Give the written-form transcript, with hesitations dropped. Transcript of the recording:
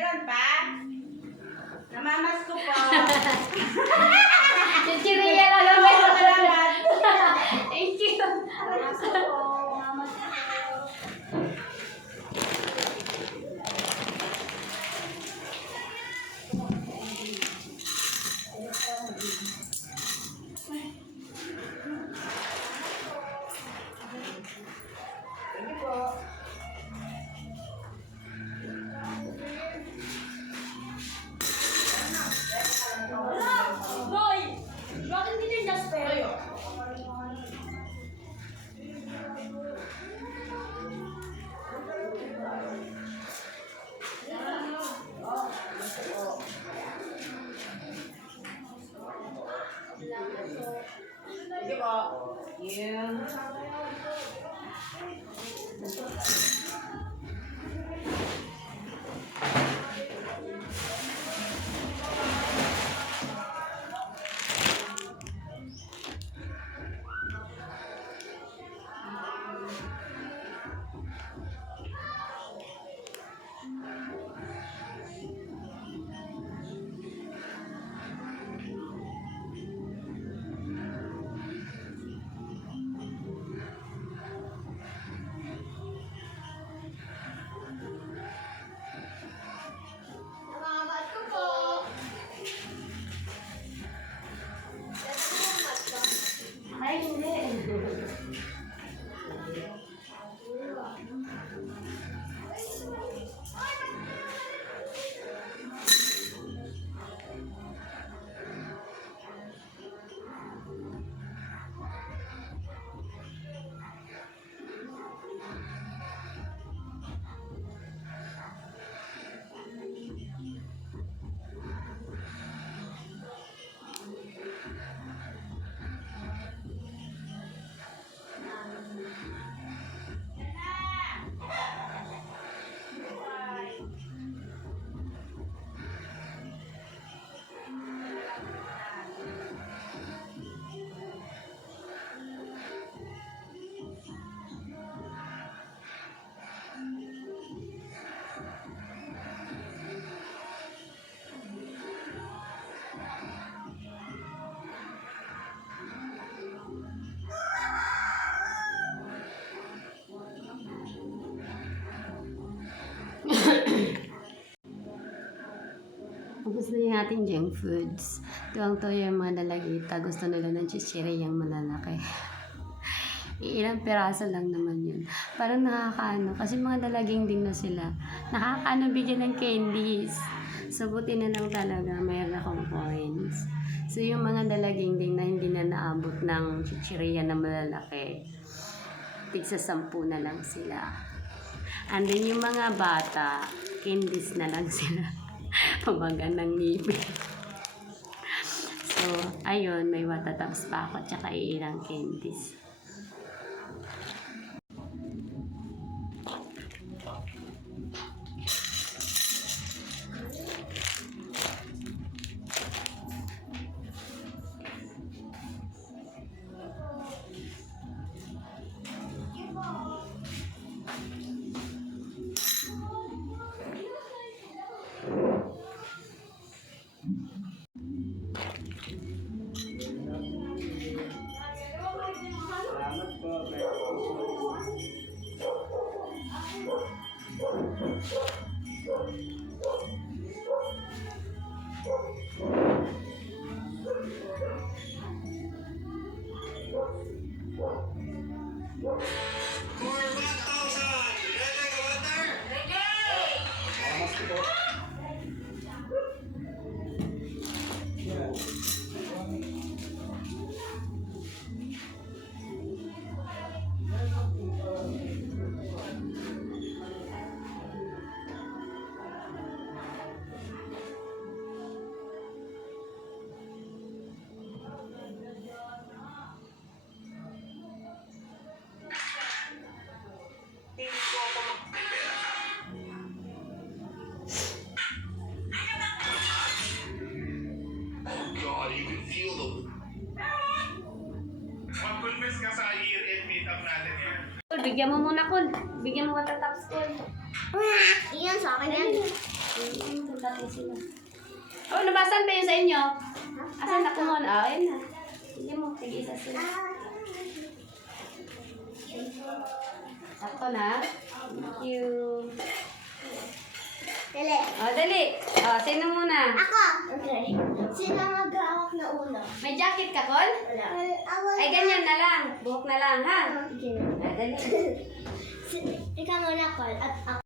Meron pa? Namamas ko po. Chichirya lang Oo, naman. salamat. Thank you. Namamas ko po. Namamas ko po. Thank you po. Boy! Bakit hindi yung Jasper? Sige po. Yeah. Nakakamad ko po. Ay, hindi. Gusto niya natin junk foods. Tuwang-tuwa yung mga dalagita. Gusto nila ng chichirya yung malalaki. Ilang piraso lang naman yun. Parang nakakaano. Kasi mga dalaging din na sila. Nakakaano bigyan ng candies. So, buti na lang talaga. Mayroon akong coins. So, yung mga dalaging din na hindi na naabot ng chichirya na malalaki. Tigsa 10 na lang sila. And then yung mga bata, candies na lang sila. Pamagan ng ngipin. So, ayun, may watataps pa ako tsaka ilang candies. Bigyan mo muna, Kul. Bigyan mo matataps, Kul. Iyan sa akin yan. Dati sila. Oh, nabasan ba yun sa inyo? Asan na kumon? Ah, ayun na. Sige mo, sige isa sila. Sakto na. Thank you. Dali. Oh, dali. Oh, sino muna? Ako. Okay. Sino mag-aawak na una? May jacket ka, Col? Wala. Ay, ganyan na lang. Buhok na lang, ha? Okay. Ah, dali. Ikaw muna, Col. At ako.